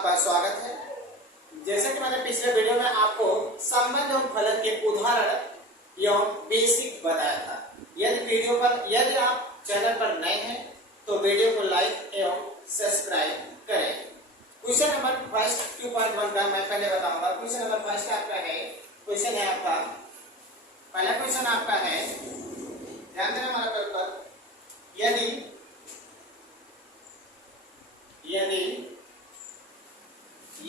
आपका स्वागत है। जैसे कि मैंने पिछले वीडियो में आपको संबंध एवं फलन के उदाहरण एवं बेसिक बताया था। यदि आप चैनल पर नए हैं तो वीडियो को लाइक एवं सब्सक्राइब करें। क्वेश्चन नंबर फर्स्ट 2.1 का मैं पहले बताऊंगा। क्वेश्चन नंबर फर्स्ट आपका है, क्वेश्चन है आपका, पहला क्वेश्चन आपका है, ध्यान देना हमारा पेपर। यदि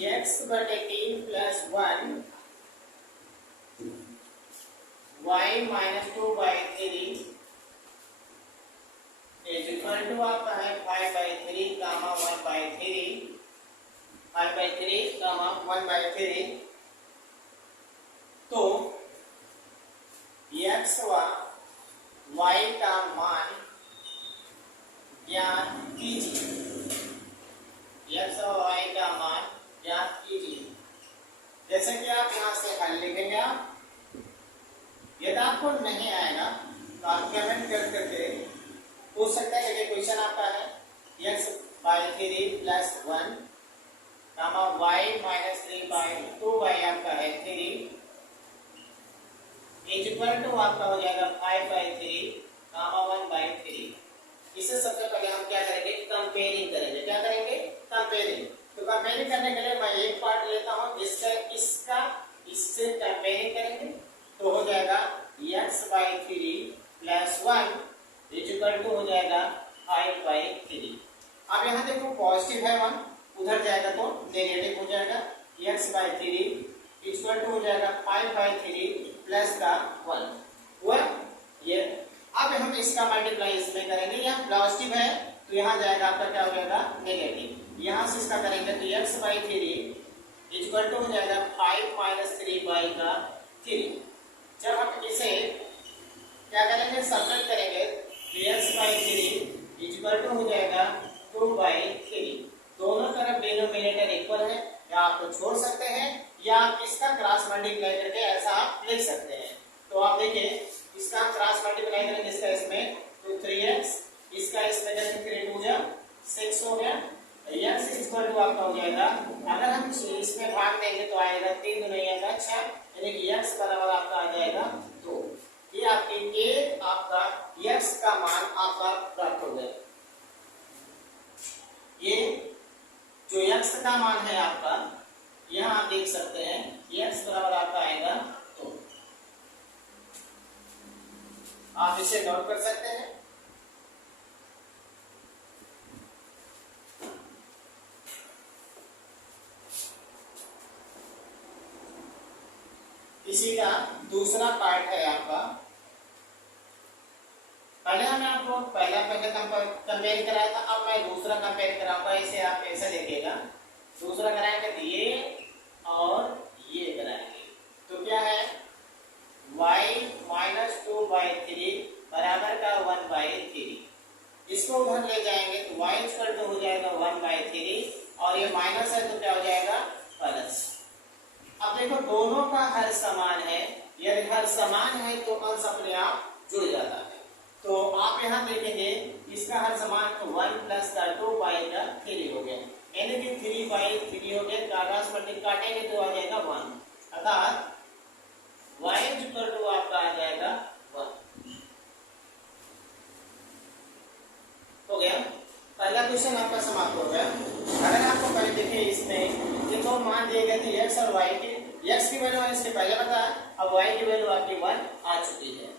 x बटे 3 plus 1 y minus 2/3 is equal to आपका है 5/3 कामा 1/3 5/3 कामा 1/3, तो x व y का मान ज्ञात कीजिए। x और y का मान ज्ञात कीजिए। जैसे कि आप यहाँ से हल लिखेंगे। आप यदि आपको नहीं आएगा तो आप कमेंट करके पूछ सकते हैं। कि क्वेश्चन आपका है x/3 प्लस 1 कामा y माइनस 3/2 आपका है 3 इज इक्वल टू आपका हो जाएगा 5/3 कामा 1/3। इससे सबसे पहले हम क्या करेंगे, कंपेयरिंग करेंगे। क्या करेंगे, कंपेयरिंग। तो कंपेयरिंग करने के लिए मैं एक पार्ट लेता हूं जिससे इससे कंपेयरिंग करेंगे तो हो जाएगा x/3 plus 1 is equal to हो जाएगा 5/3। अब यहाँ देखो पॉजिटिव है 1, उधर जाएगा तो नेगेटिव हो जाएगा। x/3 इज इक्वल टू हो जाएगा 5/3 प्लस का 1 हुआ ये। अब हम इसका मल्टीप्लाई इसमें करेंगे। यहाँ पॉजिटिव है तो यहाँ जाएगा आपका क्या हो जाएगा, नेगेटिव। यहाँ से इसका करेंगे तो x/3 इक्वल टू हो जाएगा 5 माइनस 3/3। जब हम इसे क्या करेंगे, सब्ट्रैक्ट करेंगे तो x/3 इक्वल टू हो जाएगा 2/3। दोनों तरफ डिनोमिनेटर इक्वल है, या आप छोड़ सकते हैं या आप इसका क्रॉस मल्टीप्लाई करके ऐसा आप लिख सकते हैं। तो आप देखिए इसका क्रॉस मल्टीप्लाई करेंगे, इसका इसमें तो 3x, इसका इसमें करेंगे 3 2 जा 6 हो गया। x इक्वल टू आपका हो जाएगा, अगर हम इसमें भाग देंगे तो आएगा 3 दूनी आएगा 6, यानी कि x बराबर आपका आ जाएगा 2। ये आपकी आपका x का मान आपका प्राप्त हो गया। ये जो x का मान है आपका, यहाँ आप देख सकते हैं x बराबर आपका आएगा 2। आप इसे नोट कर सकते हैं। इसी का दूसरा पार्ट है आपका। पहले हमने आपको पहले कंपेयर कराया था, अब मैं दूसरा कंपेयर कराऊंगा। इसे आप ऐसा देखिएगा, दूसरा कराएंगे तो ये और ये कराएंगे तो क्या है, y माइनस 2/3 बराबर का 1/3। इसको उधर ले जाएंगे तो y इक्वल टू हो जाएगा 1/3 और ये माइनस है तो क्या हो जाएगा, प्लस। अब देखो दोनों का हर समान है। यदि हर समान है तो अंश अपने आप जुड़ जाता है। तो आप यहाँ देखेंगे इसका हर समान तो 1 प्लस का 2/3 हो गया, यानी कि 3/3 हो गया। क्रॉस मल्टीप्लाई काटेंगे तो आ जाएगा 1, अर्थात y इक्वल टू आपका आ जाएगा 1 हो गया। पहला क्वेश्चन आपका समाप्त हो गया। अगर आपको पहले देखिए इसमें ये दो मान दिए गए थे x और y के, x की वैल्यू मैंने इसके पहले बताया, अब y की वैल्यू आपकी 1 आ चुकी है।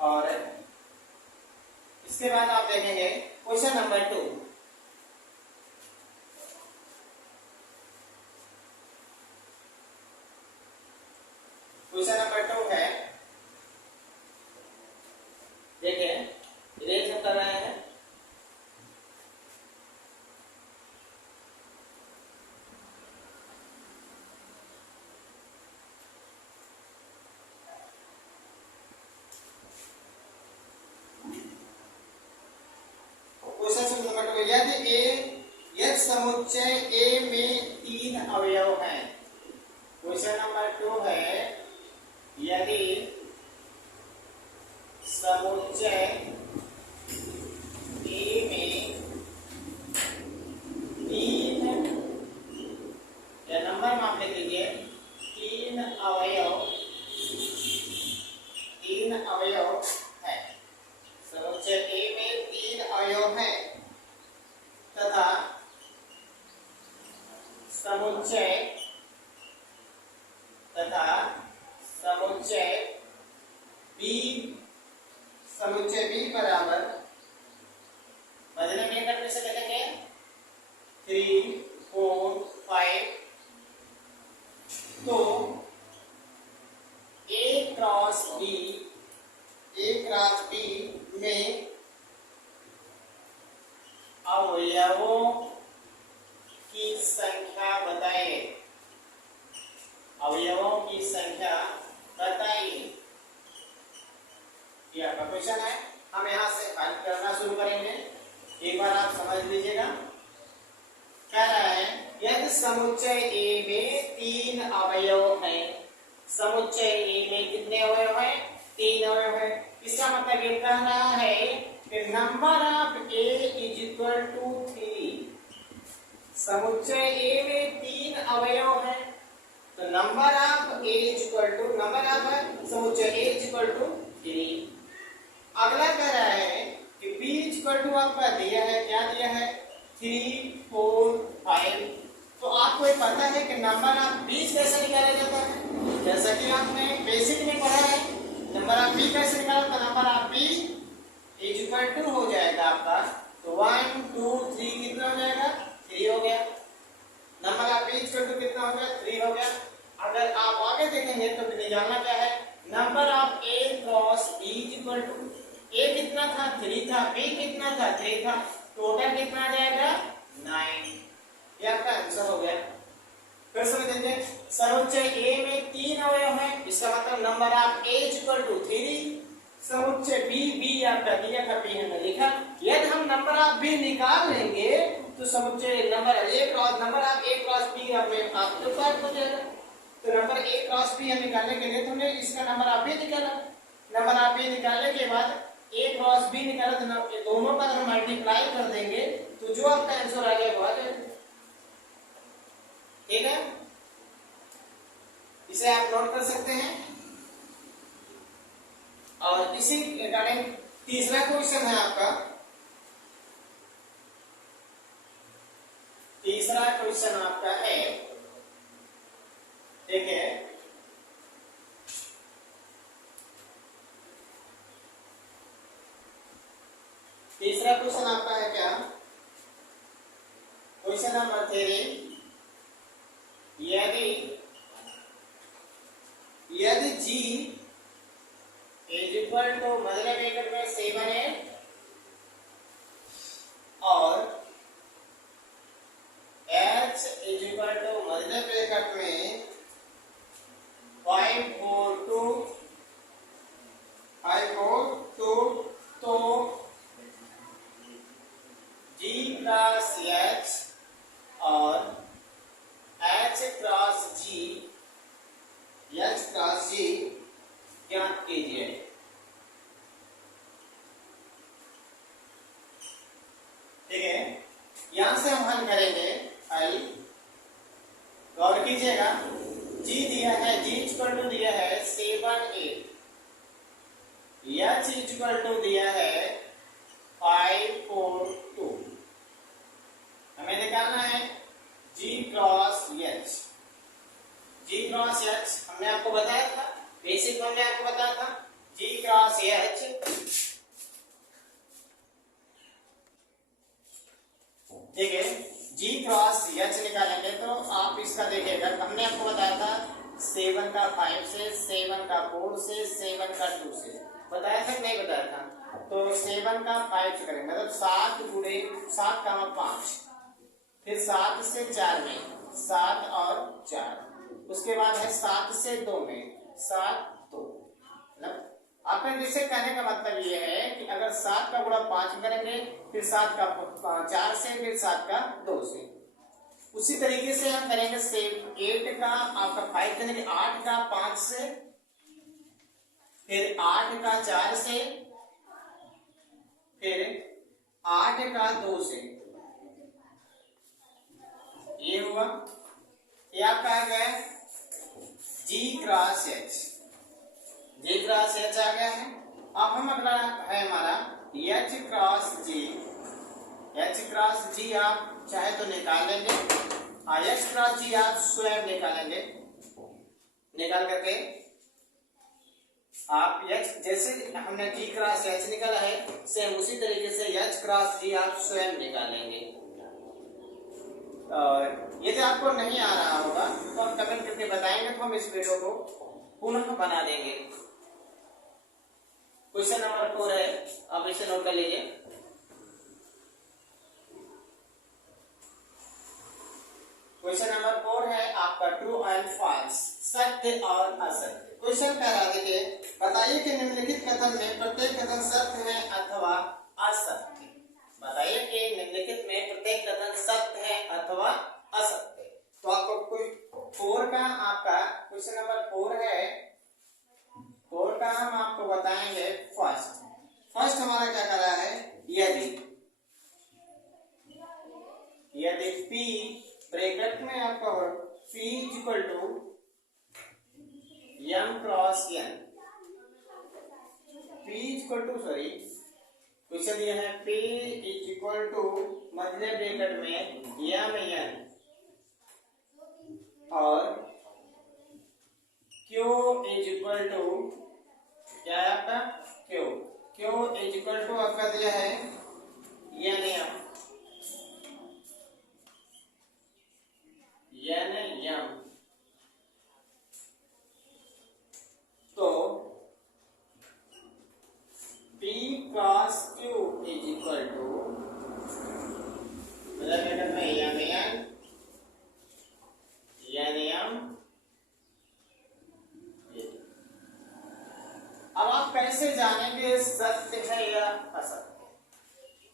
और इसके बाद आप देखेंगे क्वेश्चन नंबर 2। क्वेश्चन नंबर 2 है, देखिए इरेज हम कर रहे हैं। यदि समुच्चय A में 3 अवयव हैं। क्वेश्चन नंबर 2 है, यदि समुच्चय A में 3 नंबर में आप लिख लीजिए तीन अवयव है। समुच्चय ए में 3 अवयव हैं तथा समुच्चय बी बराबर बदले में करने से लिखेंगे 3 4 5। तो ए क्रॉस बी में अवयवों की संख्या बताइए। अवयवों की संख्या बताइए, ये आपका क्वेश्चन है। हम यहां से हल करना शुरू करेंगे। एक बार आप समझ लीजिएगा। कह रहा है यदि समुच्चय ए में 3 अवयव हैं। समुच्चय ए में कितने अवयव हैं? 3 अवयव हैं। इसका मतलब ये कह रहा है कि number of A is equal to 3। समुच्चय ए में 3 अवयव हैं तो number of A is equal to समुच्चय ए इज इक्वल टू 3। अगला कह रहा है कि b इज इक्वल टू आपका दिया है, क्या दिया है? 3 4 5। तो आपको ये पता है कि नंबर ऑफ b कैसे निकाला जाता है? जैसा कि आपने बेसिक में पढ़ा है, नंबर ऑफ b कैसे निकाला? तो number of b is equal to हो जाएगा आपका, तो 1 2 3 कितना हो जाएगा? 3 हो गया। Number of b is equal to कितना हो गया? 3 हो गया। अगर आप आगे देखेंगे तो निकालना क्या है? Number of a cross b is equal to a कितना था? 3 था। b कितना था? 3 था। टोटल कितना आ जाएगा? 9। ये आपका आंसर हो गया। फिर समझेंगे, समुच्चय a में 3 अवयव हैं, इसका मतलब number of a is equal to 3। समुच्चय b आपका दिया था, b हमने लिखा। यदि हम नंबर ऑफ b निकाल लेंगे तो समुच्चय number of a cross b हमें आपके पास हो जाएगा। तो नंबर a क्रॉस b हम निकालने के लिए तुमने इसका नंबर ऑफ b निकाला। नंबर ऑफ b निकालने के बाद a क्रॉस b निकाला तो ये दोनों पर हम मल्टीप्लाई कर देंगे तो जो आपका आंसर आ जाएगा वो आ जाएगा। ठीक है, इसे आप नोट कर सकते हैं। और इसी रिगार्डिंग तीसरा क्वेश्चन है आपका। तीसरा क्वेश्चन आपका है, देखिए, तीसरा क्वेश्चन आपका है क्या? Question number 3। यदि g इज इक्वल टू मतलब ब्रैकेट में 7 है और h इज इक्वल टू मतलब ब्रैकेट में 5 4 2 तो g क्रॉस h और h क्रॉस g ज्ञात कीजिए। ठीक है, यहां से हम हल करेंगे। हल गौर कीजिएगा, g दिया है, g इक्वल टू दिया है 7 8, h इक्वल टू दिया है 5 4 2। हमें निकालना है g cross h। g cross h हमने आपको बताया था, बेसिक में हमने आपको बताया था g क्रॉस h। ठीक है, g क्रॉस h निकालेंगे तो आप इसका देखिएगा, हमने आपको बताया था 7 का 5 से, 7 का 4 से, 7 का 2 से बताया था कि नहीं बताया था? तो 7 का 5 से करेंगे मतलब 7 गुणे 7 का 5, फिर 7 से 4 में 7 और 4, उसके बाद है 7 से 2 में 7 2। मतलब आपने जिससे कहने का मतलब ये है कि अगर 7 का गुणा 5 करेंगे, फिर 7 का 4 से, फिर 7 का 2 से, उसी तरीके से हम करेंगे 8 का आपका 5 करेंगे, 8 का 5 से, फिर 8 का 4 से, फिर 8 का 2 से, ये हुआ। ये आपका आ गया G cross H, G cross H आ गया है। अब हम अगला है हमारा H cross G, H cross G आप चाहे तो निकाल लेंगे और H क्रॉस G आप स्वयं निकालेंगे। निकाल करके आप H जैसे हमने G क्रॉस H निकाला है सेम उसी तरीके से H क्रॉस G आप स्वयं निकालेंगे। और यदि आपको नहीं आ रहा होगा तो आप कमेंट करके बताएंगे तो हम इस वीडियो को पुनः बना देंगे। क्वेश्चन नंबर 4 है, आप इसे नोट कर लीजिए। क्वेश्चन नंबर 4 है आपका ट्रू एंड फॉल्स, सत्य और असत्य। क्वेश्चन कह रहा है बताइए कि निम्नलिखित कथन में प्रत्येक कथन सत्य है अथवा असत्य। बताइए कि निम्नलिखित में प्रत्येक कथन सत्य है अथवा असत्य। तो आपको कुछ 4 का आपका क्वेश्चन नंबर 4 है, 4 का हम आपको बताएंगे फर्स्ट हमारा क्या कर रहा है, यदि P ब्रैकेट में आपका हो P equal to M cross N, P equal to question दिया है P इक्वल टू मध्य ब्रैकेट में M N और Q इज इक्वल टू क्या है आपका Q इज इक्वल टू आपका दिया है N M, तो P cross Q is equal to bracket में M अब आप कैसे जानेंगे सत्य है या असत्य?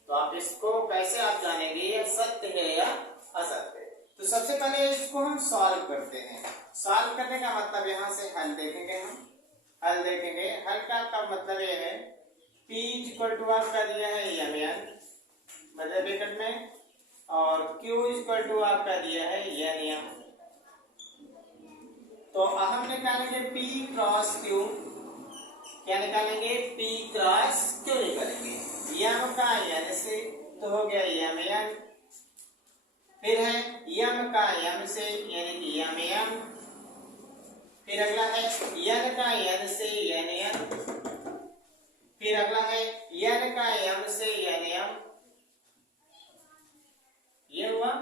तो आप इसको कैसे आप जानेंगे ये सत्य है या असत्य? तो सबसे पहले इसको हम सॉल्व करते हैं। सॉल्व करने का मतलब यहाँ से हल देखेंगे, हम हल देखेंगे। हल का मतलब ये है P इक्वल टू आपका दिया है M मतलब ब्रैकेट में और Q इक्वल टू आपका दिया है N M। तो हम निकालेंगे P क्रॉस Q, क्या निकालेंगे P क्रॉस Q निकालेंगे। M का N से तो हो गया M N, फिर है M का M से यानी कि M M, फिर अगला है N का N से N N, फिर अगला है N का M से N M। ये हुआ।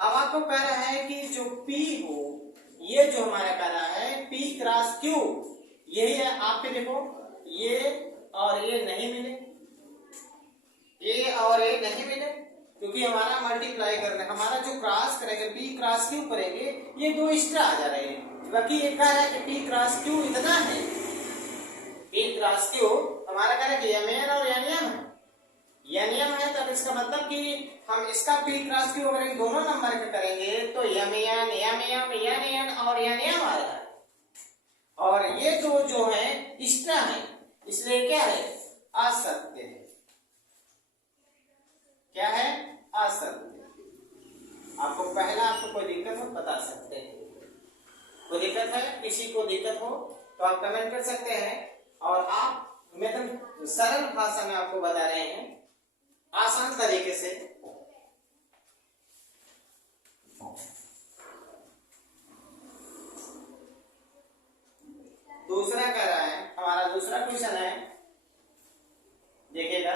अब आपको कह रहा है कि जो P हो ये जो हमारा कह रहा है P क्रॉस Q, यही है। आपके देखो ये और ये नहीं मिले, ये और ये नहीं मिले क्योंकि हमारा मल्टीप्लाई करना, हमारा जो क्रॉस करेंगे P क्रॉस Q करेंगे ये 2 एक्स्ट्रा आ जा रहे हैं। बाकी ये कह रहा है कि P क्रॉस Q इतना है, P क्रॉस Q हमारा कह रहा है कि M और N M है, N M है। तब इसका मतलब कि हम इसका P क्रॉस Q अगर इन दोनों नंबर के करेंगे तो M N M M N N और N M आ रहा है और ये दो जो है एक्स्ट्रा है, इसलिए क्या है असत्य है। क्या है असत्य। आपको पहला आपको कोई दिक्कत हो बता सकते हैं, कोई दिक्कत है किसी को दिक्कत हो तो आप कमेंट कर सकते हैं। और आप मैं तो सरल भाषा में आपको बता रहे हैं आसान तरीके से। दूसरा कह रहा है हमारा दूसरा क्वेश्चन है, देखिएगा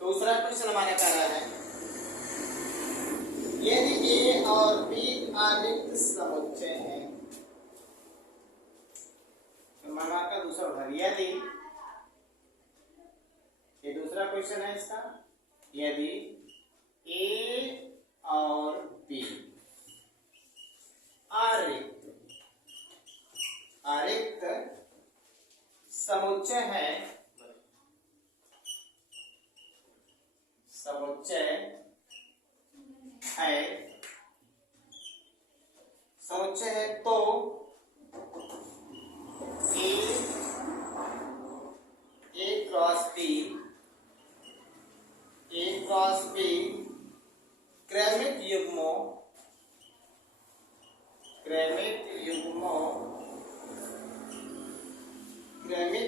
दूसरा क्वेश्चन हमारे कह रहा है यदि A और B आदित्य समुच्चय है, तो माना का दूसरा उदाहरण यदि, ये दूसरा क्वेश्चन है इसका, यदि A और B आरिक्त समुच्चय है, समुच्चय है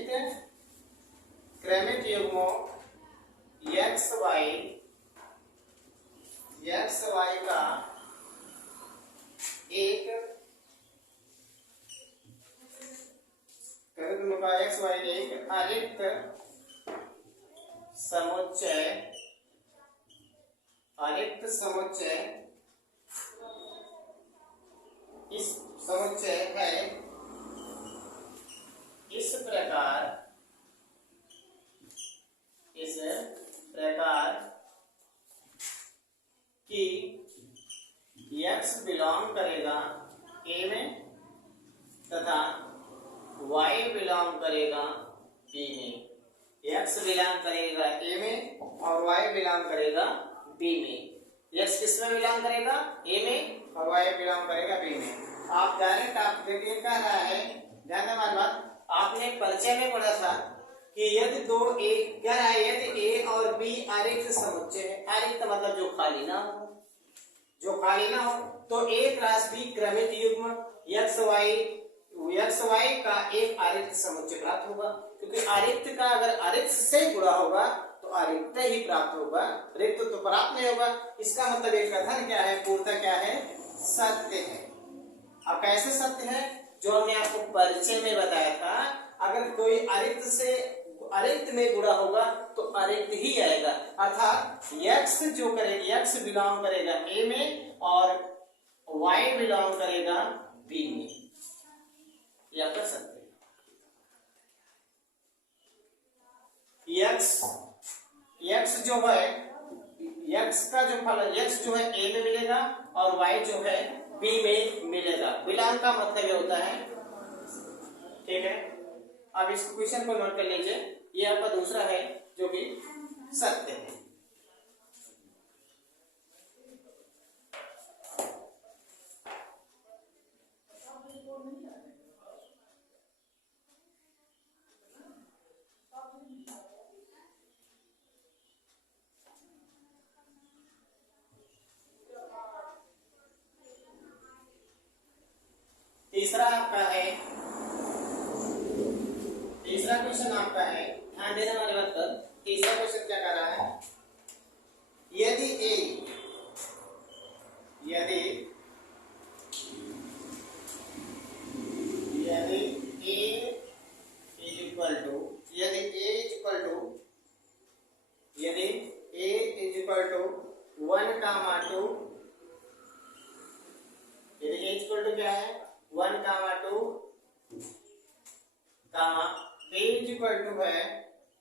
क्रमित युग्मों एक्स वाई का एक एक्स वाई एक अरिक्त समुच्चय इस समुच्चय है इस प्रकार कि x बिलोंग करेगा A में तथा y बिलोंग करेगा B में। x बिलोंग करेगा A में और y बिलोंग करेगा B में। x किस में बिलोंग करेगा? A में और y बिलोंग करेगा B में। आप डायरेक्ट आप देखिए क्या रहा है, ध्यान दें हमारी बात। आपने परिचय में पढ़ा था कि यदि दो ए क्या है, यदि ए और बी अरिक्त समुच्चय है, अरिक्त मतलब जो खाली ना हो, तो ए क्रॉस बी क्रमित युग्म एक्स वाई का एक अरिक्त समुच्चय प्राप्त होगा, क्योंकि अरिक्त का अगर अरिक्त से गुणा होगा तो अरिक्त ही प्राप्त होगा, रिक्त तो प्राप्त नहीं होगा। इसका मतलब एक कथन क्या है, पूर्णतः क्या है, सत्य है। अब कैसे सत्य है? जो हमने आपको परिचय में बताया था, अगर कोई अरिक्त में गुणा होगा तो अरिक्त ही आएगा, अर्थात x जो करेगा, x बिलोंग करेगा A में और y बिलोंग करेगा B में। या कर सकते हैं x जो है, x का जो फल x जो है A में मिलेगा और y जो है B में मिलेगा। बिलोंग का मतलब ये होता है, ठीक है। अब इस क्वेश्चन को नोट कर लीजिए, ये आपका दूसरा है जो कि सत्य है। तीसरा क्वेश्चन आपका है, ध्यान देना हमारी बात पर। तीसरा क्वेश्चन क्या कर रहा है, यदि A is equal to 1 comma 2, यदि A इक्वल टू क्या है 1 comma 2 comma B equal to है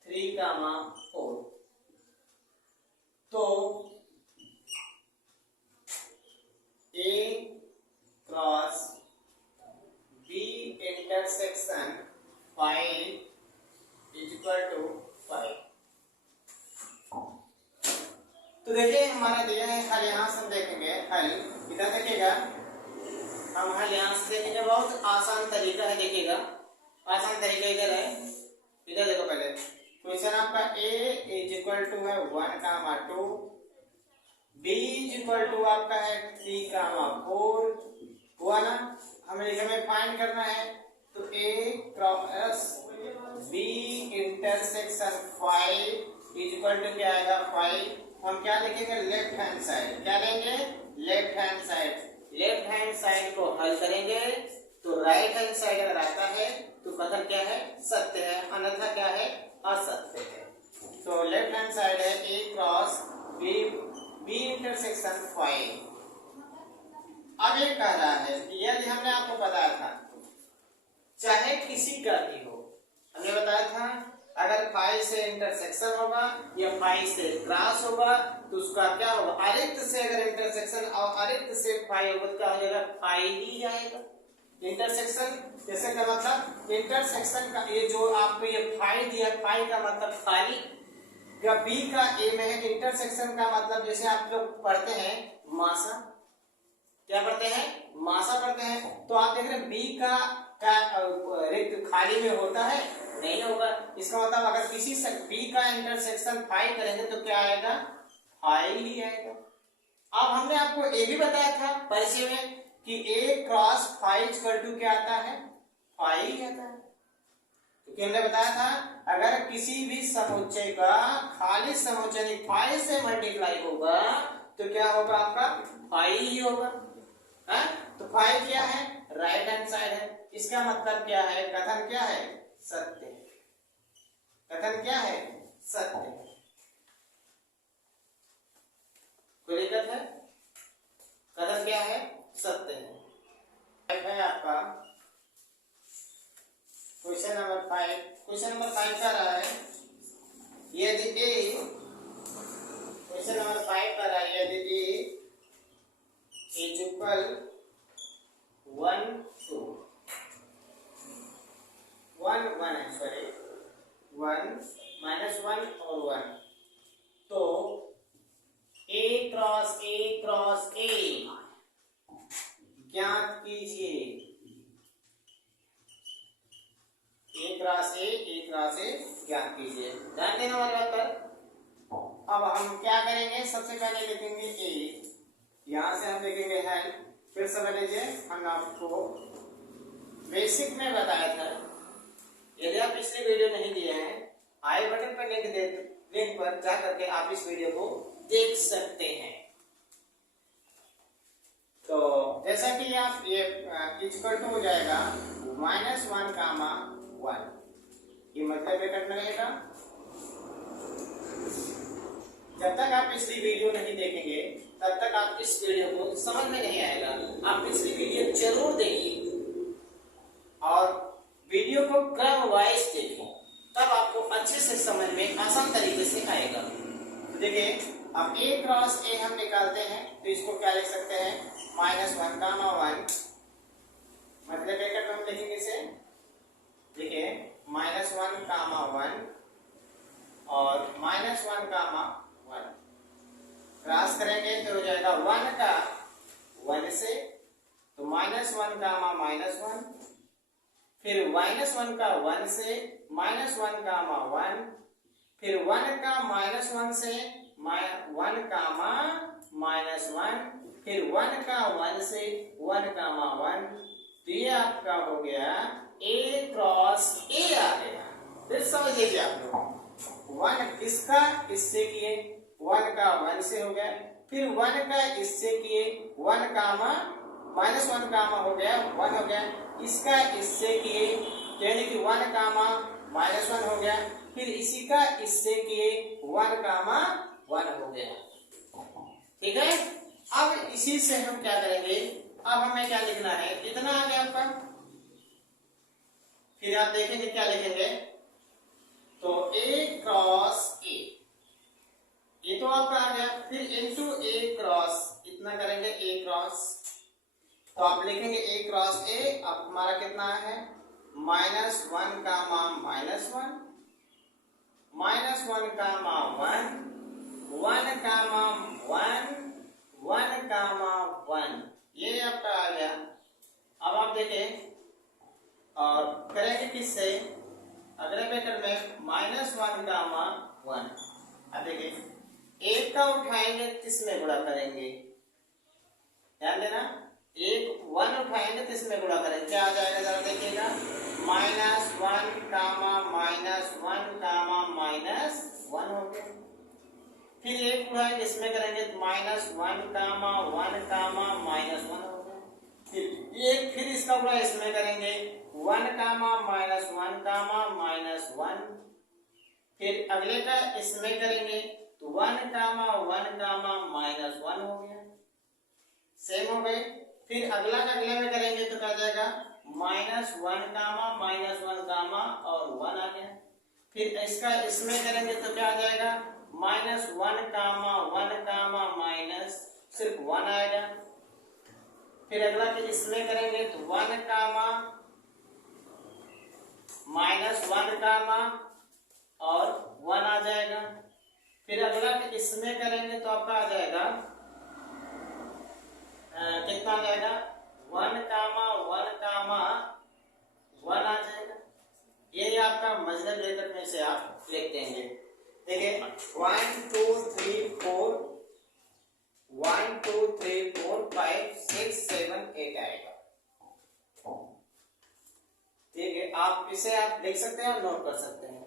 3 कामा 4, तो A cross B intersection 5 is equal to 5। तो देखिए हमारा दिया है हल, यहां से हम देखेंगे हल, इधर देखिएगा, हम हल यहां से देखेंगे। बहुत आसान तरीका है, देखिएगा आसान तरीका इधर है, इधर देखो। पहले क्वेश्चन आपका A इज इक्वल टू है 1 comma 2, B is equal to आपका है 3 कामा 4 हुआ ना। हमें फाइंड करना है, तो A cross B intersection 5 is equal to क्या आएगा 5। हम क्या लिखेंगे, लेफ्ट हैंड साइड, क्या लेंगे, left hand side. Left hand side को हल करेंगे तो राइट हैंड साइड अगर आता है तो कथन क्या है, सत्य है, अन्यथा क्या है, असत्य है। तो लेफ्ट हैंड साइड है A क्रॉस B इंटरसेक्शन 5। अब ये कह रहा है कि यदि हमने आपको बताया था चाहे किसी का भी हो, हमने बताया था अगर 5 से इंटरसेक्शन होगा या 5 से क्रॉस होगा तो उसका क्या होगा, अरिक्त से अगर इंटरसेक्शन और अरिक्त से 5 होगा तो क्या हो जाएगा, 5 ही आएगा। इंटरसेक्शन जैसे का मतलब इंटरसेक्शन का ये जो आपको ये 5 दिया, 5 का मतलब खाली का, B का A में है। इंटरसेक्शन का मतलब जैसे आप लोग पढ़ते हैं मासा, क्या पढ़ते हैं, मासा पढ़ते हैं, तो आप देख रहे हैं B का रिक्त खाली में होता है, नहीं होगा। इसका मतलब अगर किसी से B का इंटरसेक्शन 5 करेंगे तो क्या आएगा, 5 ही आएगा। अब हमने आपको ये भी बताया था परिचय में कि A क्रॉस 5 इक्वल टू क्या आता है, 5 ही आता है। क्योंकि हमने बताया था अगर किसी भी समुच्चय का खाली समुच्चय 5 से मल्टीप्लाई होगा तो क्या होगा आपका 5 ही होगा है? तो 5 क्या है राइट हैंड साइड है। इसका मतलब क्या है कथन क्या है सत्य। कथन क्या है सत्य। कोई दिक्कत है कथन क्या है सत्य है आपका क्वेश्चन नंबर 5। क्वेश्चन नंबर 5 का रहा है यदि ए क्वेश्चन नंबर 5 का रहा है यदि ए इज इक्वल 1 2 1 1 सॉरी 1 -1 और 1 तो A क्रॉस A ज्ञात कीजिए। A क्रॉस A ज्ञात कीजिए। ध्यान देना हमारी बात पर। अब हम क्या करेंगे सबसे पहले लिखेंगे A यहां से हम लिखेंगे हेल्प। फिर समझ लीजिए हम आपको बेसिक में बताया था यदि आप पिछले वीडियो नहीं दिए हैं आई बटन पर लिंक पर जा करके आप इस वीडियो को देख सकते हैं। तो जैसा कि आप ये इक्वल टू हो जाएगा -1 कामा 1 ये मतलब ब्रैकेट में रहेगा। जब तक आप पिछली वीडियो नहीं देखेंगे तब तक आप इस वीडियो को समझ में नहीं आएगा। आप पिछली वीडियो जरूर देखिए और वीडियो को क्रम वाइज देखिए तब आपको अच्छे से समझ में आसान तरीके से आएगा। देखिए अब A क्रॉस A हम निकालते हैं तो इसको क्या लिख सकते हैं -1 कामा 1 मतलब ब्रैकेट में हम लिखेंगे इसे देखिए -1 कामा 1 और -1 कामा 1 क्रॉस करेंगे तो हो जाएगा 1 का 1 से तो -1 कामा -1 फिर -1 का 1 से -1 कामा 1 फिर 1 का -1 से 1 कामा -1 फिर 1 का 1 से 1 कामा 1 तो ये आपका हो गया A क्रॉस A आ गया। फिर समझ लीजिए आप लोग 1 इसका इससे किए 1 का 1 से हो गया फिर 1 का इससे किए 1 कामा -1 कामा हो गया 1 हो गया इसका इससे किए यानी कि 1 कामा -1 हो गया फिर इसी का इससे किए 1 कामा 1 हो गया। ठीक है अब इसी से हम क्या करेंगे अब हमें क्या लिखना है इतना आ गया आपका। फिर आप देखेंगे क्या लिखेंगे तो A क्रॉस A ये तो आपका आ गया फिर इनटू A क्रॉस इतना करेंगे A क्रॉस तो आप लिखेंगे A क्रॉस A अब हमारा कितना है -1 कामा -1 -1 कामा 1 1 कामा 1 1 कामा 1 ये आपका आ गया। अब आप देखें और करेंगे किससे अगले ब्रैकेट में -1 कामा 1 अब देखिए 1 का उठाएंगे किसमें गुणा करेंगे ध्यान देना 1 उठाएंगे तो इसमें गुणा करेंगे क्या आ जाएगा जरा देखिएगा -1 कामा -1 कामा -1 हो गया फिर 1 उठाएंगे इसमें करेंगे -1 कामा 1 कामा -1 हो गया फिर इसका गुणा इसमें करेंगे 1 कामा -1 कामा -1 फिर अगले का इसमें करेंगे तो 1 कामा 1 कामा -1 हो गया सेम हो गए। फिर अगला का अगले में करेंगे तो क्या जाएगा -1 कामा -1 कामा और 1 आ गया। फिर इसका इसमें करेंगे तो क्या आ जाएगा -1 कामा 1 कामा माइनस सिर्फ 1 आएगा। फिर अगला के इसमें करेंगे तो 1 कामा -1 कामा और 1 आ जाएगा। फिर अगला के इसमें करेंगे तो आपका आ जाएगा कितना आ जाएगा 1 कामा 1 कामा 1 आ जाएगा। ये आपका मजदूर ब्रैकेट में से आप लिख देंगे। देखिए 1 2 3 4 1 2 3 4 5 6 7 8 आएगा। ठीक है आप इसे आप देख सकते हैं और नोट कर सकते हैं।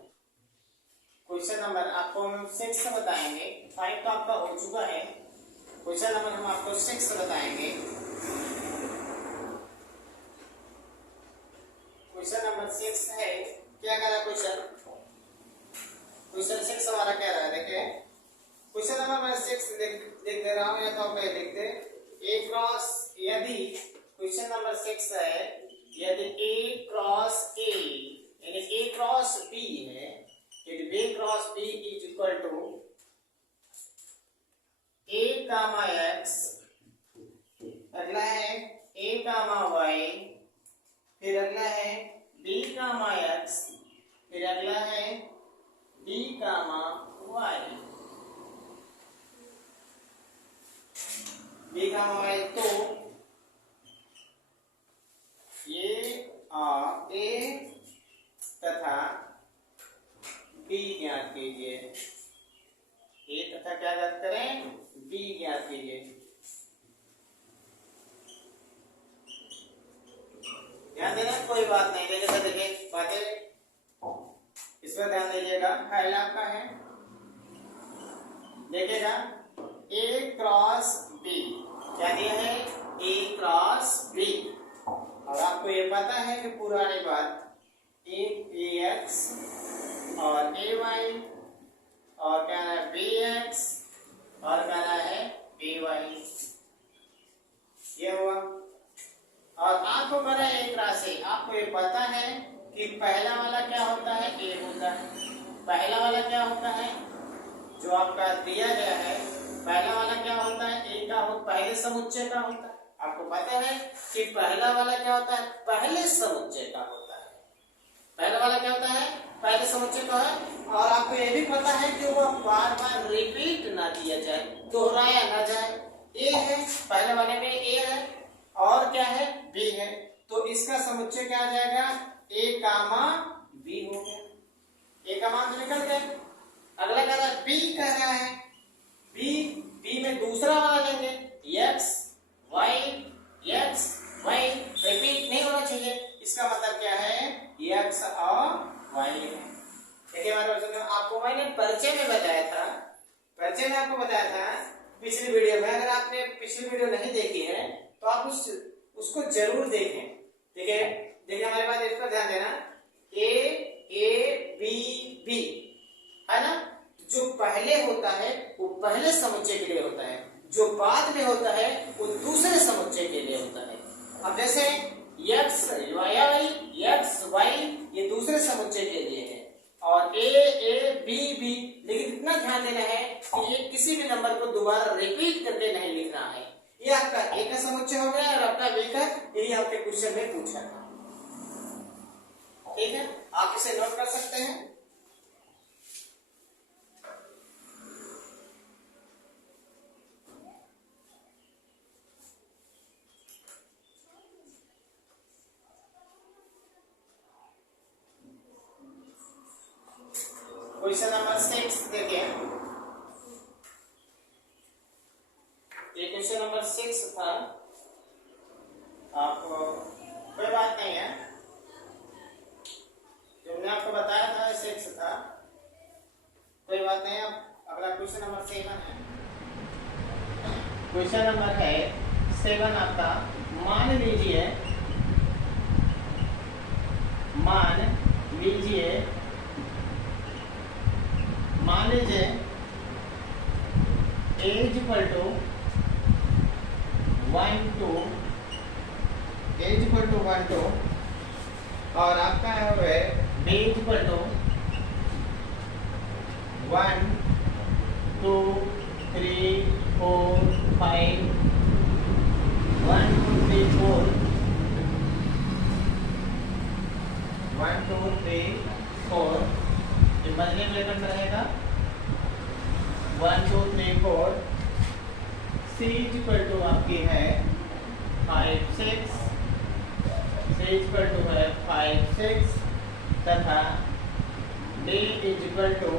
क्वेश्चन नंबर आपको हम 6 बताएंगे, 5 तो आपका हो चुका है। क्वेश्चन नंबर हम आपको 6 बताएंगे। क्वेश्चन नंबर 6 है, क्या कह रहा है क्वेश्चन 6 हमारा कह रहा है, देखिए क्वेश्चन नंबर मैं 6 लिख दे रहा हूं, या तो आप लिख दे ए क्रॉस, यदि क्वेश्चन नंबर 6 है, यदि ए क्रॉस ए यानी ए क्रॉस बी है, यदि B cross B is equal to A comma X, अगला है ए कामा वाई, फिर अगला है बी कामा एक्स, फिर अगला है B comma y, B comma y. तो ये ए तथा बी ज्ञात कीजिए, ए तथा क्या ज्ञात करें, बी ज्ञात कीजिए। ध्यान देना, कोई बात नहीं, देखिए बातें इसमें ध्यान दीजिएगा। पहला आपका है, देखिएगा ए क्रॉस बी, क्या दिया है, ए क्रॉस बी, और आपको ये पता है कि पुरानी बात ए एक्स और ए वाई, और क्या है बी एक्स, और क्या है बी वाई, ये हुआ। और आपको करा एक राशि, आपको ये पता है कि पहला वाला क्या होता है, ए होता है। पहला वाला क्या होता है, जो आपका दिया गया है, पहला वाला क्या होता है, ए का हो, पहले समुच्चय का होता है। आपको पता है कि पहला वाला क्या होता है, पहले समुच्चय का होता है। पहला वाला क्या होता है, पहले समुच्चय का है। और आपको ये भी पता है कि वो बार बार रिपीट ना किया जाए, दोहराया ना जाए। ए है, पहले वाले में ए है, और क्या है बी है, तो इसका समुच्चय क्या आ जाएगा, ए कामा बी हो गया। ए का मान निकल गया। अगला कह रहा है बी, कह रहा है बी में दूसरा वाला लेंगे, एक्स वाई रिपीट नहीं होना चाहिए। इसका मतलब क्या है, एक्स और वाई है। देखिए हमारे बच्चों में आपको मैंने परिचय में बताया था, परिचय में आपको बताया था पिछली वीडियो में। अगर आपने पिछली वीडियो नहीं देखी है तो आप उसको जरूर देखें। देखिए हमारे पास इस पर ध्यान देना, ए बी है ना, जो पहले होता है वो पहले समुच्चय के लिए होता है, जो बाद में होता है वो दूसरे समुच्चय के लिए होता है। अब जैसे एक्स वाई ये दूसरे समुच्चय के लिए है, और ए बी, लेकिन इतना ध्यान देना है कि ये किसी भी नंबर को दोबारा रिपीट करके नहीं लिखना है। ये आपका ए का समुच्चय हो गया और आपका बी का, यही आपके क्वेश्चन में पूछा था। ठीक है, आप इसे नोट कर सकते हैं। क्वेश्चन नंबर 6 देखिए, ये क्वेश्चन नंबर 6 था। आपको कोई बात नहीं है, जो मैंने आपको बताया था 6 था, कोई बात नहीं। अब अगला क्वेश्चन नंबर 7 है। क्वेश्चन नंबर है 7 आपका, मान लीजिए a इक्वल टू 1 2 और आपका है b इक्वल टू 1 2 3 4 5 1 2 3 4 1 2 3 4, ये मल्टीप्लिकेशन में रहेगा 1 2 3 4। c इक्वल टू आपकी है 5 6, c इक्वल टू है 5 6 तथा d इक्वल टू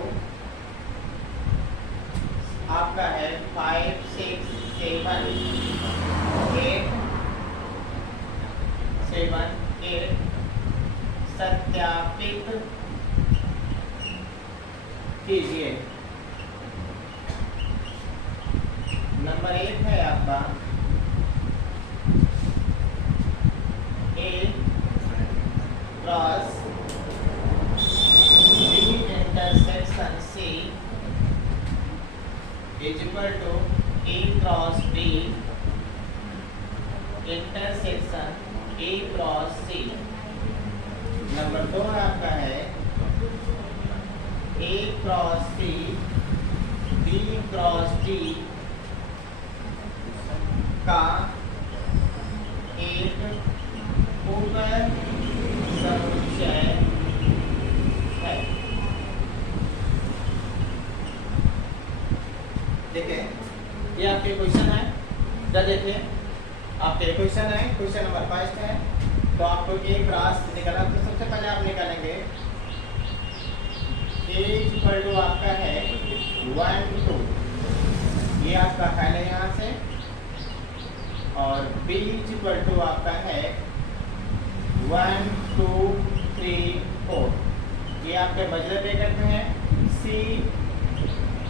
आपका है 5 6 7 8 7 8 7 सत्यापित कीजिए। नंबर 1 है आपका A cross B intersection C is equal to A cross B intersection A cross C। Number 2 आपका है A cross C B cross D का एक उप समुच्चय है। देखिए ये आपके क्वेश्चन है, जरा देखिए आपके क्वेश्चन है, क्वेश्चन नंबर 5 है। तो आपको एक राशि निकालना, तो सबसे पहले आप निकालेंगे A इक्वल टू आपका है 1 2, ये आपका है यहाँ से, और B इक्वल टू आपका है 1 2 3 4, ये आपके बजरे ब्रैकेट में है। C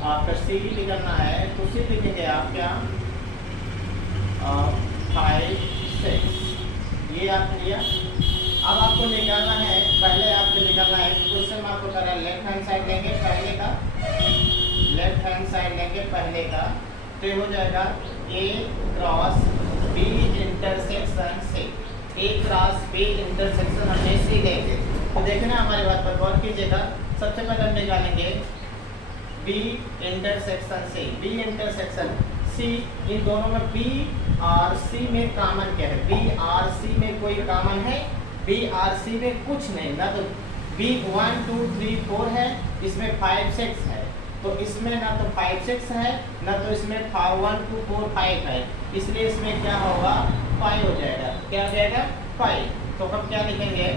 आपका C निकलना है, तो C लिखेंगे आप क्या 5 6, ये आप लिया। अब आपको निकालना है, पहले आपको निकालना है क्वेश्चन में आपको करा लेफ्ट हैंड साइड लेंगे पहले का, लेफ्ट हैंड साइड लेंगे पहले का, तो ये हो जाएगा A cross B intersection C। A cross B intersection हमने C लेंगे, तो देखना हमारी बात पर गौर कीजिएगा। सबसे पहले हम निकालेंगे B intersection C, B intersection C, इन दोनों में B और C में कॉमन क्या है? B और C में कोई कॉमन है? B और C में कुछ नहीं, ना तो B 1 2 3 4 है, इसमें 5 6 है, तो इसमें ना तो 5 6 है, ना तो इसमें 1 2 4 5 है, इसलिए इसमें क्या होगा 5 हो जाएगा। क्या हो जाएगा 5। तो हम क्या लिखेंगे,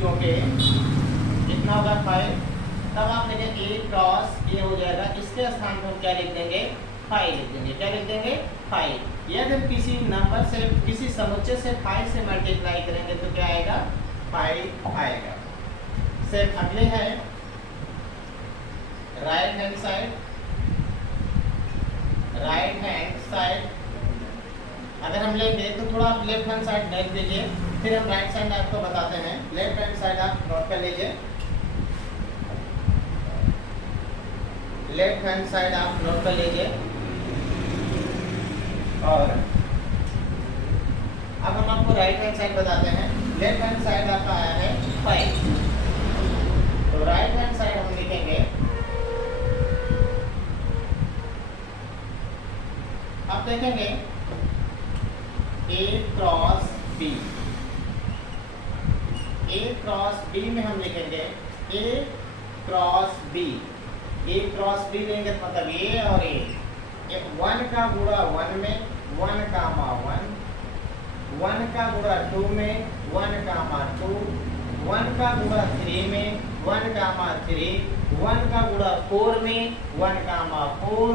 क्योंकि इतना होगा 5, तब आप लिखेंगे A क्रॉस A हो जाएगा, इसके स्थान पर हम क्या लिख देंगे 5 लिख देंगे। क्या लिख देंगे 5। यदि किसी नंबर से, किसी समुच्चय से 5 से मल्टीप्लाई करेंगे तो क्या आएगा 5 आएगा। सेम अगले है right hand side, right hand side अगर हम लेंगे तो थोड़ा आप लेफ्ट हैंड साइड देख लीजिए, फिर हम राइट साइड आपको बताते हैं। लेफ्ट हैंड साइड आप नोट कर लीजिए, लेफ्ट हैंड साइड आप नोट कर लीजिए। और अब हम आपको राइट हैंड साइड बताते हैं। लेफ्ट हैंड साइड आपका आया है 5, तो राइट हैंड साइड हम लिखेंगे, अब देखेंगे A cross B, A cross B में हम लिखेंगे A cross B, A cross B लेंगे तो मतलब A और A, 1 का गुणा 1 में 1 कामा 1, 1 का गुणा 2 में 1 कामा 2, 1 का गुणा 3 में 1 कामा 3, 1 का गुणा 4 में 1 कामा 4,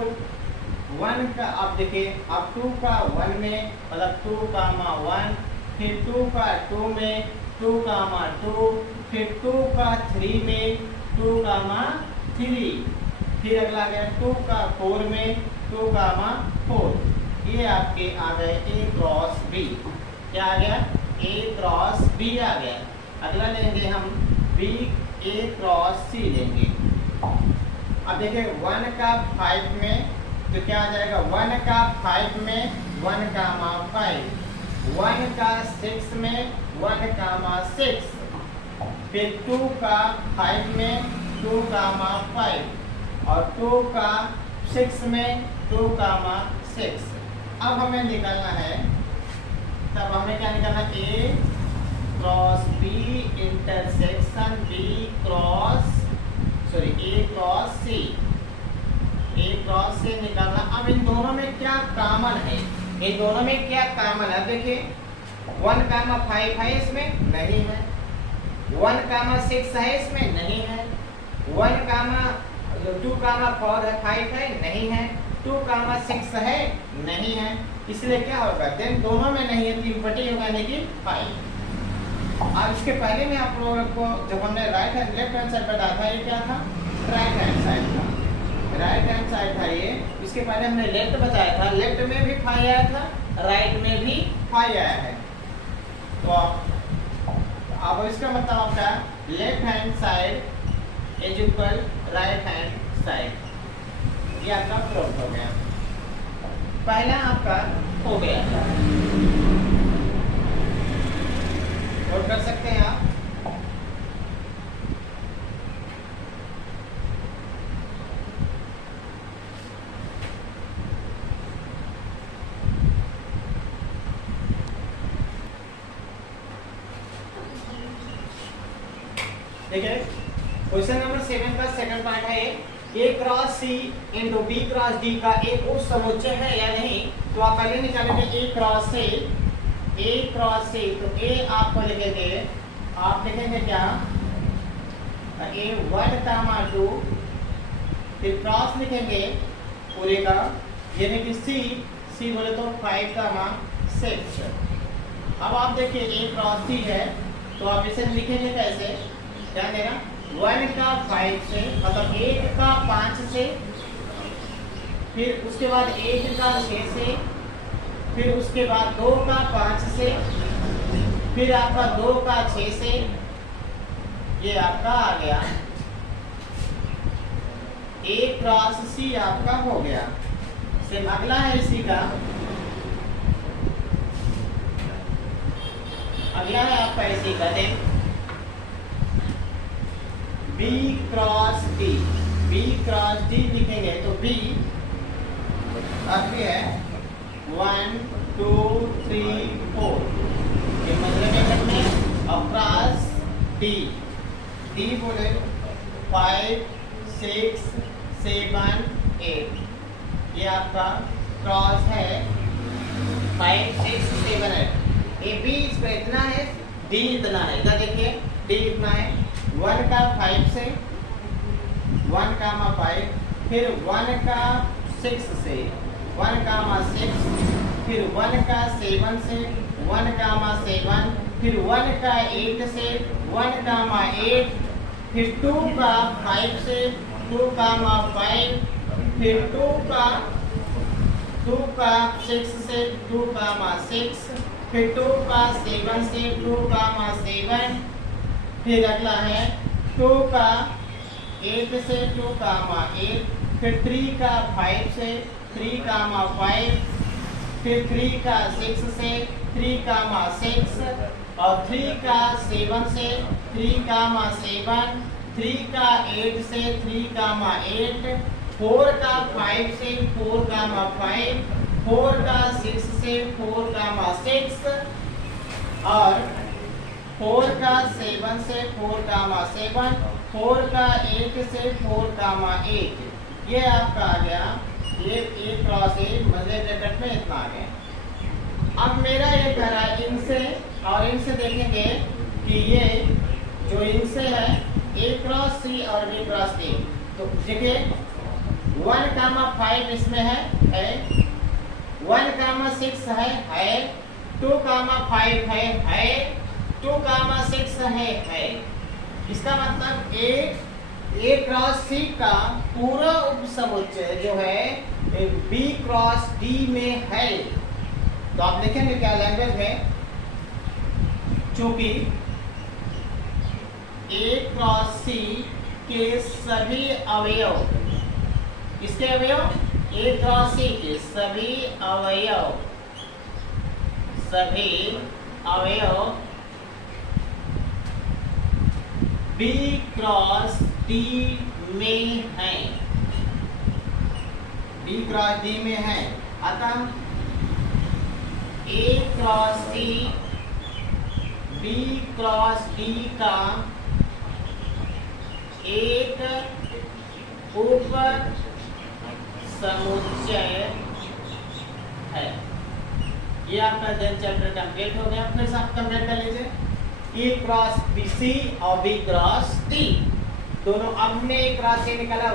1 का अब देखिए, अब 2 का 1 में मतलब 2 कामा 1, फिर 2 का 2 में 2 कामा 2, फिर 2 का 3 में 2 कामा 3, फिर अगला गया 2 का 4 में 2 कामा 4। ये आपके आ गए A क्रॉस B। क्या आ गया A क्रॉस B आ गया। अगला लेंगे हम B A क्रॉस C लेंगे। अब देखिए 1 का 5 में तो क्या आ जाएगा, 1 का 5 में 1 कामा 5, 1 का 6 में 1 कामा 6, फिर 2 का 5 में 2 कामा 5 और 2 का 6 में 2 कामा 6। अब हमें निकालना है, तब हमें क्या निकालना, A cross B intersection B cross A cross C, A cross से निकालना। अब इन दोनों में क्या कॉमन है, इन दोनों में क्या कॉमन है, देखिए 1 कामा 5 है, इसमें नहीं है, 1 कामा 6 है, इसमें नहीं है, 1 कामा 2 कामा 4 है, 5 है, नहीं है, 2 कामा 6 है, नहीं है, इसलिए क्या होगा, देन दोनों में नहीं है, तो इम्पटी होगा यानी कि 5। अब इसके पहले में आप लोगों को जब हमने right hand left hand side बताया था, ये क्या था? राइट हैंड साइड था, राइट हैंड साइड था ये। इसके पहले हमने लेफ्ट बताया था, लेफ्ट में भी फाइव आया था, राइट में भी फाइव आया है। तो अब इसका मतलब आपका left hand side is equal right hand side. ये आपका प्रूफ हो गया, पहला आपका हो गया। नोट कर सकते हैं आप। देखिए क्वेश्चन नंबर 7 का सेकंड पार्ट है, ए क्रॉस सी इंटू बी क्रॉस डी का एक उस समुच्चय है या नहीं। तो आप पहले निकालेंगे ए क्रॉस सी, ए क्रॉस सी। तो ए आपको लिखेंगे, आप लिखेंगे क्या? ए 1 कामा 2, फिर क्रॉस लिखेंगे पूरे का, यानी कि सी बोले तो 5 कामा 6। अब आप देखिए ए क्रॉस सी है, तो आप इसे लिखेंगे कैसे? ध्यान देना, 1 का 5 से, मतलब 1 का 5 से, फिर उसके बाद 1 का 6 से, फिर उसके बाद 2 का 5 से, फिर आपका 2 का 6 से, ये आपका आ गया ए क्रॉस सी आपका हो गया। सेम अगला है इसी का, अगला है आपका इसी का, देख B cross D, B cross D लिखेंगे तो बी अभी है 1 2 3 4, ये मतलब में अक्रॉस डी, डी बोले 5 6 7 8, ये आपका क्रॉस है 5 6 7 8। ए बी इसका इतना है, डी इतना है, इधर देखिए डी इतना है, 1 का 5 से, 1 कामा 5, फिर 1 का 6 से, 1 कामा 6, फिर 1 का 7 से, 1 कामा 7, फिर 1 का 8 से, 1 कामा 8, फिर 2 का 5 से, 2 कामा 5, फिर 2 का 6 से, 2 कामा 6, फिर 2 का 7 से, 2 कामा 7, फिर अगला है 2 का 8 से, 2 कामा 8, फिर 3 का 5 से, 3 कामा 5, फिर 3 का 6 से, 3 कामा 6, और 3 का 7 से, 3 कामा 7, 3 का 8 से, 3 कामा 8, 4 का 5 से, 4 कामा 5, 4 का 6 से, 4 कामा 6, और 4 का 7 से, 4 कामा 7, 4 का 8 से, 4 कामा 8, ये आपका आ गया, ये ए क्रॉस ए मजे ब्रैकेट में इतना आ गया। अब मेरा ये कह रहा है इनसे और इनसे देखेंगे कि ये जो इनसे है ए क्रॉस सी और बी क्रॉस डी। तो देखिए 1 कामा 5 इसमें है 1 कामा 6 है 2 कामा 5 है 2 कामा 6 है। इसका मतलब ए क्रॉस सी का पूरा उपसमुच्चय जो है बी क्रॉस डी में है। तो आप देखेंगे क्या लैंग्वेज में, चूंकि ए क्रॉस सी के सभी अवयव, किसके अवयव? ए क्रॉस सी के सभी अवयव बी क्रॉस डी में है, बी क्रॉस डी में है। अतः A cross C B cross D का एक उप समुच्चय है। ये आपका देन चैप्टर कंप्लीट हो गया। फिर से आप कंप्लीट कर लीजिए ए क्रॉस बी सी और बी क्रॉस डी दोनों। अब हमने ए क्रॉस सी निकाला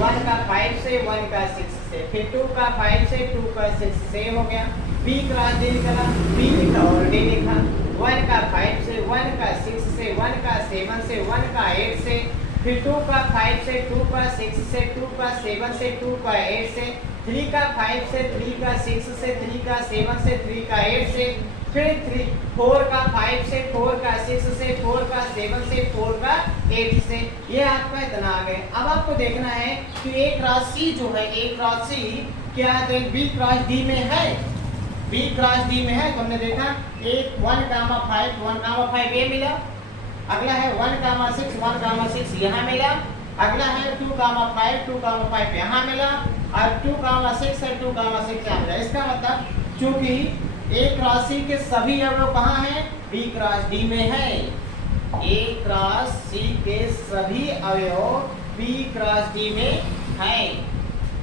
1 का 5 से 1 का 6 से, फिर 2 का 5 से 2 का 6 से हो गया। बी क्रॉस डी निकाला, बी लिखा और डी लिखा। 1 का 5 से, 1 का 6 से, 1 का 7 से, 1 का 8 से, फिर 2 का 5 से, 2 का 6 से, 2 का 7 से, 2 का 8 से, 3 का 5 से, 3 का 6 से, 3 का 7 से, 3 का 8 से, फिर 4 का 5 से, 4 का 6 से, 4 का 7 से, 4 का 8 से, ये आपका इतना आ गए। अब आपको देखना है कि एक राशि जो है, एक राशि क्या है, बी क्रॉस डी में है, बी क्रॉस डी में है। तो हमने देखा एक 1 कामा 5, 1 कामा 5 ये मिला, अगला है 1 कामा 6, 1 कामा 6 यहाँ मिला, अगला है 2 कामा 5, 2 कामा 5 यहाँ मिला, और 2 कामा 6 है, 2 कामा 6 यहाँ मिला। इसका मतलब चूंकि एक राशि के सभी अवयव कहाँ हैं, बी क्रॉस डी में है। एक क्रॉस सी के सभी अवयव बी क्रॉस डी में है।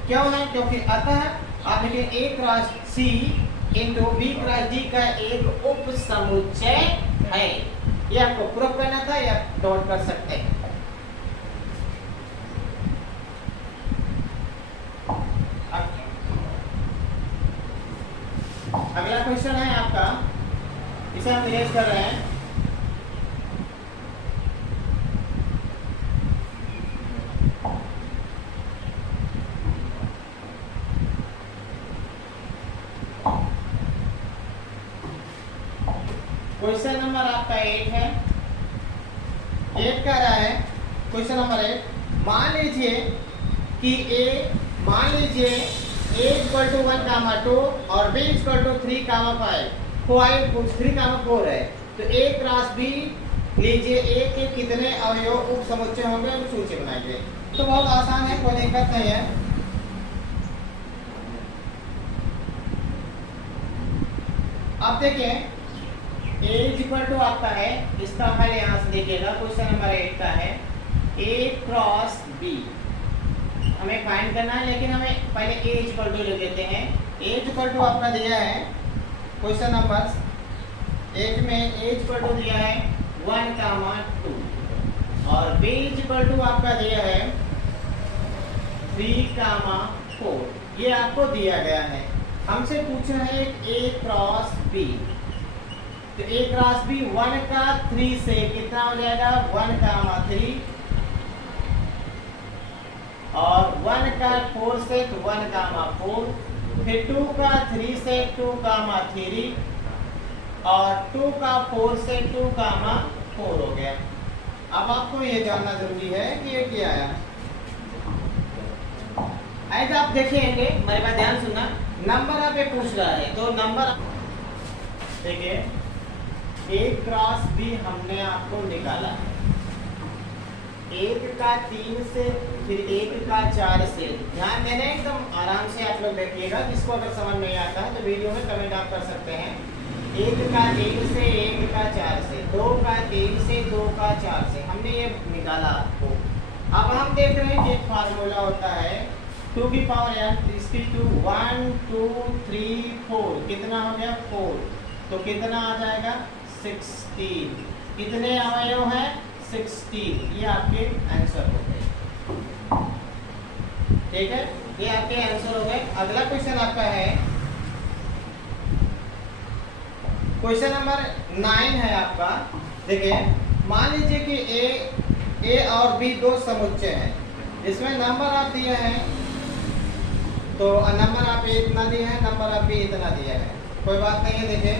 क्यों है? क्योंकि अतः आप देखिए ए क्रॉस सी इंटू बी क्रॉस डी का एक उप समुच्चय है। ये आपको प्रूफ करना था या डॉट कर सकते हैं। अगला क्वेश्चन है आपका, इसे हम इरेज कर रहे हैं। क्वेश्चन नंबर आपका 8 है। 8 कह रहा है, क्वेश्चन नंबर 8, मान लीजिए कि मान लीजिए a इक्वल टू 1 कामा 2 और b equal to 3 comma 5, 3 comma 4 है। तो a क्रॉस b लीजिए, a के कितने अवयव उप समुच्चय होंगे, हम सूची बनाएंगे। तो बहुत आसान है, कोई दिक्कत नहीं है। अब देखिए a इक्वल टू आपका है, इसका हल यहाँ से देखिएगा, क्वेश्चन नंबर 8 का है a क्रॉस b हमें फाइंड करना है, लेकिन हमें पहले a इक्वल टू लिख देते हैं। a इक्वल टू आपका दिया है क्वेश्चन नंबर 8 में, a इक्वल टू दिया है 1 कामा 2 और b इक्वल टू आपका दिया है 3 कामा 4। ये आपको दिया गया है। हमसे पूछा है a क्रॉस b, तो a क्रॉस b 1 का 3 से कितना हो जाएगा, 1 कामा 3 और 1 का 4 से 1 कामा 4, फिर 2 का 3 से 2 कामा 3 और 2 का 4 से 2 कामा 4 हो गया। अब आपको ये जानना जरूरी है कि ये क्या आया। ऐसे आप देखेंगे, मेरे बात ध्यान सुनना, नंबर आप पूछ रहा है तो नंबर देखिए a क्रॉस b हमने आपको निकाला है, 1 का 3 से, फिर 1 का 4 से। ध्यान देना, एकदम आराम से आप लोग देखिएगा, जिसको अगर समझ नहीं आता है तो वीडियो में कमेंट आप कर सकते हैं। 1 का 3 से, 1 का 4 से, 2 का 3 से, 2 का 4 से, हमने ये निकाला आपको। अब हम देख रहे हैं कि एक फार्मूला होता है 2 की पावर n इसकी 2 1 2 3 4, कितना हो गया 4, तो कितना आ जाएगा 16। कितने अवयव हैं 16। ये आपके आंसर हो गए। ठीक है, ये आपके आंसर हो गए। अगला क्वेश्चन आपका है क्वेश्चन नंबर 9 है आपका। देखिए मान लीजिए कि a और b दो समुच्चय हैं, इसमें नंबर आप दिया है, तो नंबर आप a इतना दिया है, नंबर आप b इतना दिया है, कोई बात नहीं है। देखिए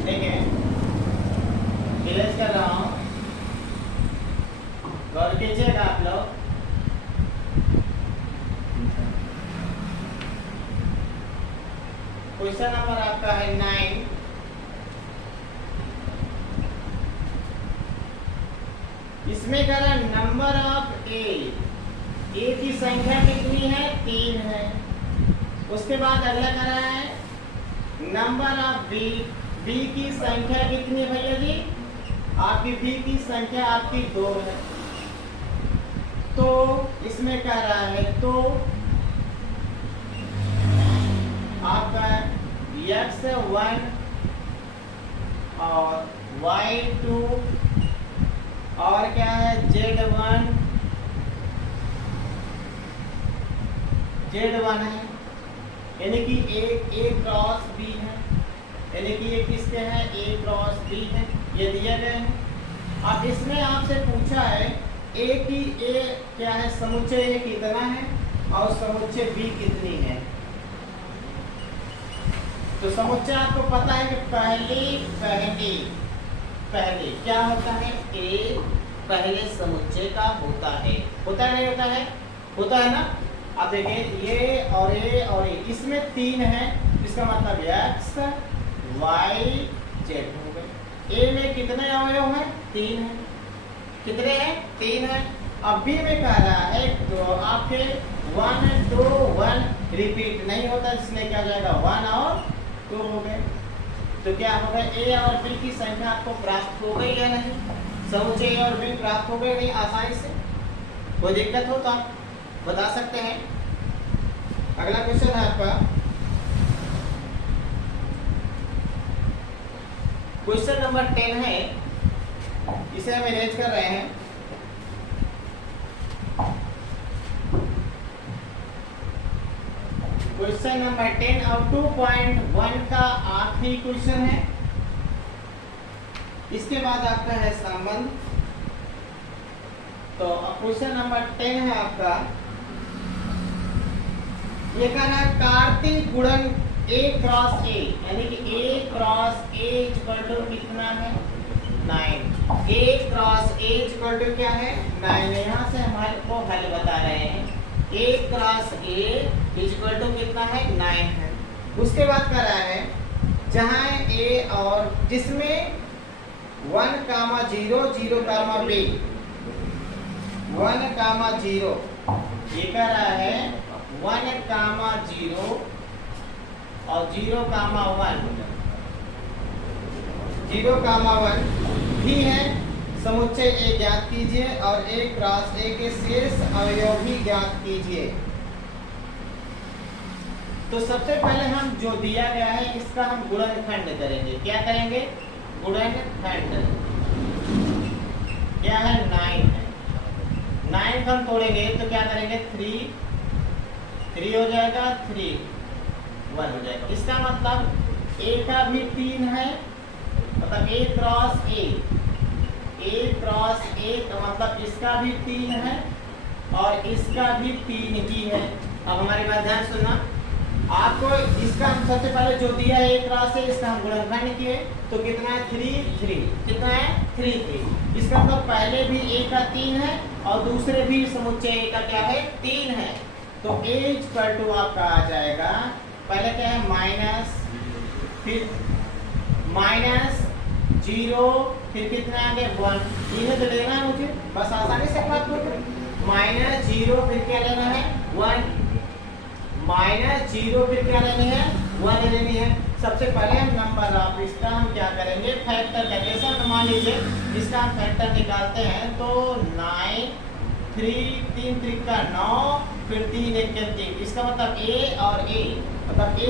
ठीक है, डिलीट कर रहा हूँ, गौर कीजिएगा आप लोग। क्वेश्चन नंबर आपका है 9। इसमें कह रहा नंबर ऑफ ए की संख्या कितनी है 3 है। उसके बाद अगला कह रहा है नंबर ऑफ बी की संख्या कितनी है भैया जी, आपकी बी की संख्या आपकी 2 है। तो इसमें कह रहा है तो आपका x1 और y2 और क्या है Z1 है, यानी कि ए क्रॉस बी है, यानी कि ये किसके हैं, ए क्रॉस बी है, ये दिया गया है। अब इसमें आपसे पूछा है ए की ए क्या है, समुच्चय ए कितना है और समुच्चय बी कितनी है। तो समुच्चय आपको पता है कि पहले क्या होता है, ए पहले समुच्चय का होता है नहीं होता है, होता है ना। अब देखिए ये और ए, इसमें 3 है, इसका मतलब x y z हो गए। ए में कितने अवयव हैं, 3 है, कितने हैं, 3 है। अब बी में कह रहा है तो आपके 1 2 1 रिपीट नहीं होता, इसलिए क्या हो जाएगा 1 और 2 हो गए। तो क्या होगा, ए और बी की संख्या आपको प्राप्त हो गई या नहीं, समुच्चय ए और बी प्राप्त हो गए नहीं आसानी से। कोई दिक्कत हो तो आप बता सकते हैं। अगला क्वेश्चन है आपका क्वेश्चन नंबर 10 है, इसे हम अरेंज कर रहे हैं। क्वेश्चन नंबर 10 और 2.1 का आखिरी क्वेश्चन है। इसके बाद आपका है संबंध। तो क्वेश्चन नंबर 10 है आपका, ये कहना है कार्तिक गुणन ए क्रॉस ए, यानी कि ए क्रॉस ए इक्वल टू कितना है, 9। ए क्रॉस ए इक्वल टू क्या है, 9। यहाँ से हमारे को हल बता रहे हैं, ए क्रॉस ए इक्वल टू कितना है, 9 है। उसके बाद कर रहा है जहाँ ए और जिसमें 1, 0, 0, b 1, 0, ये कह रहा है 1, 0 और 0, 1 भी है। समुच्चय ए ज्ञात कीजिए और ए क्रॉस ए के शेष अवयव भी ज्ञात कीजिए। तो सबसे पहले हम जो दिया गया है इसका हम गुणनखंड करेंगे। क्या करेंगे, गुणनखंड। क्या है, 9 है। 9 हम तोड़ेंगे तो क्या करेंगे, 3 हो जाएगा, 3 1 हो जाएगा। इसका मतलब ए का भी 3 है, मतलब ए क्रॉस ए का मतलब इसका भी 3 है और इसका भी 3 ही है। अब हमारी बात ध्यान सुनना, आपको इसका हम सबसे पहले जो दिया है ए क्रॉस ए, इसका हम गुणनखंड किए तो कितना है, 3 कितना है, 3। इसका मतलब पहले भी ए का 3 है और दूसरे भी समुच्चय ए का क्या है, 3 है। तो ए इक्वल टू आपका आ जाएगा, पहले क्या है माइनस, फिर -0, फिर कितना आगे 1। इन्हें तो लेना है मुझे, बस आसानी से बात करो। -0 फिर क्या लेना है, 1, -0 फिर क्या लेनी है, 1 लेनी है। सबसे पहले हम नंबर ऑफ इसका हम क्या करेंगे, फैक्टर करेंगे। सब मान लीजिए इसका हम फैक्टर निकालते हैं तो 9, 3 3 का 9, फिर 3 1 के 3। इसका मतलब ए और ए, मतलब ए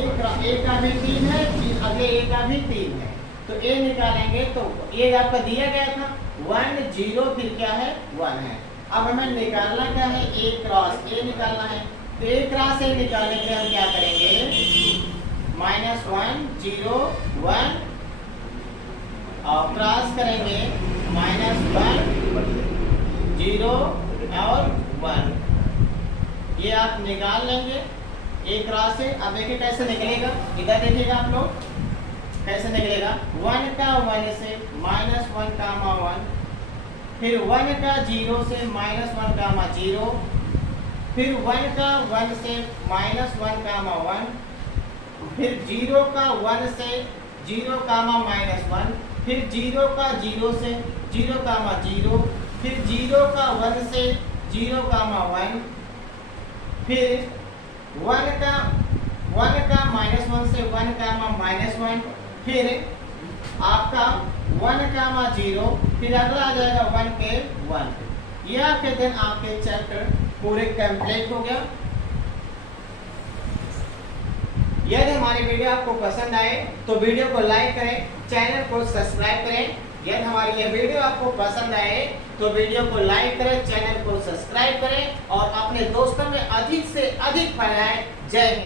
का भी 3 है, फिर अगले ए का भी 3 है। तो ए निकालेंगे तो ये आपका दिया गया था 1 0, फिर क्या है 1 है। अब हमें निकालना क्या है, ए क्रॉस ए निकालना है। तो ए क्रॉस ए निकालने के लिए हम क्या करेंगे, -1 0 1 और क्रॉस करेंगे -1 0 और 1। ये आप निकाल लेंगे ए क्रॉस से। अब देखिए कैसे निकलेगा, इधर देखिएगा आप लोग कैसे निकलेगा। 1 का 1 से -1, 1, फिर 1 का 0 से -1, 0, फिर 1 का 1 से -1, 1, फिर 0 का 1 से 0, -1, फिर 0 का 0 से 0, 0, फिर 0 का 1 से 0, 1, फिर 1 का -1 से 1, -1, फिर आपका 1, 0, फिर अगला आ जाएगा 1 के 1। ये आपके दिन आपके चैप्टर पूरे कंप्लीट हो गया। यदि हमारी वीडियो आपको पसंद आए तो वीडियो को लाइक करें, चैनल को सब्सक्राइब करें। यदि हमारी यह वीडियो आपको पसंद आए तो वीडियो को लाइक करें, चैनल को सब्सक्राइब करें और अपने दोस्तों में अधिक से अधिक फैलाएं। जय हिंद।